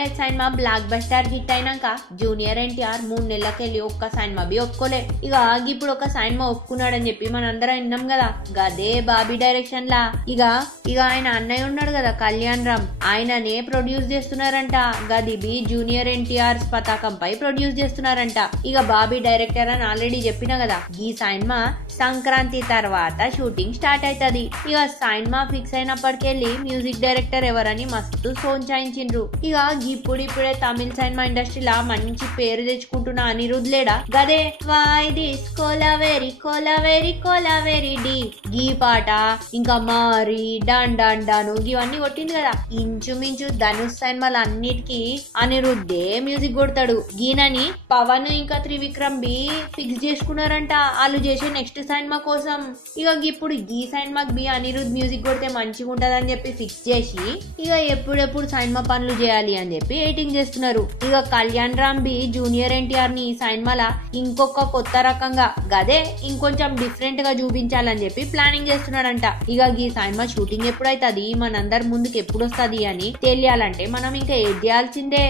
Marriage cinema block buster hit అయినాక junior NTR 3 నెలలకెళ్ళి ఒక్క cinema B ఒప్పుకోలే. ఇక ఇప్పుడు ఒక సినిమా ఒప్పుకున్నాడని చెప్పి మనందరం విన్నాం కదా, గదే బాబీ డైరెక్షన్ లా. ఇక ఆయన అన్నయ్య ఉన్నాడు కదా కళ్యాణ్ రామ్, ఆయననే ప్రొడ్యూస్ చేస్తున్నారంట. గది బి జూనియర్ ఎన్టీఆర్ పతాకంపై ప్రొడ్యూస్ చేస్తున్నారంట. ఇక బాబీ డైరెక్టర్ అని ఆల్రెడీ చెప్పినా కదా, ఈ సినిమా సంక్రాంతి తర్వాత షూటింగ్ స్టార్ట్ అవుతుంది. ఇక సినిమా ఫిక్స్ అయినప్పటికెళ్ళి మ్యూజిక్ డైరెక్టర్ ఎవరని మస్తు సోంచాయించిండ్రు. ఇక ఇప్పుడిప్పుడే తమిళ సినిమా ఇండస్ట్రీలా మంచి పేరు తెచ్చుకుంటున్న అనిరుద్ లేడా, గదే వై దిస్ కోలావేరి కోలావేరి కోలావేరి డి గీ పాట, ఇంకా మారి డాన్ డాన్ డాను ఇవన్నీ కొట్టింది కదా. ఇంచుమించు ధనుష్ సినిమాలు అన్నిటికీ అనిరుద్దే మ్యూజిక్ కొడతాడు. గీనని పవన్ ఇంకా త్రివిక్రమ్ బి ఫిక్స్ చేసుకున్నారంట వాళ్ళు చేసే నెక్స్ట్ సినిమా కోసం. ఇక ఇప్పుడు ఈ సినిమాకి బి అనిరుద్ మ్యూజిక్ కొడితే మంచిగా ఉంటదని చెప్పి ఫిక్స్ చేసి ఇక ఎప్పుడెప్పుడు సినిమా పనులు చేయాలి అని చెప్పి ఎయిటింగ్ చేస్తున్నారు. ఇక కళ్యాణ్ రామ్ బి జూనియర్ ఎన్టీఆర్ ని ఈ సినిమాల ఇంకొక కొత్త రకంగా గదే ఇంకొంచెం డిఫరెంట్ గా చూపించాలని చెప్పి ప్లానింగ్ చేస్తున్నాడంట. ఇక ఈ సినిమా షూటింగ్ ఎప్పుడైతుంది, మనందరి ముందుకు ఎప్పుడు వస్తుంది అని తెలియాలంటే మనం ఇంకా ఏం చేయాల్సిందే.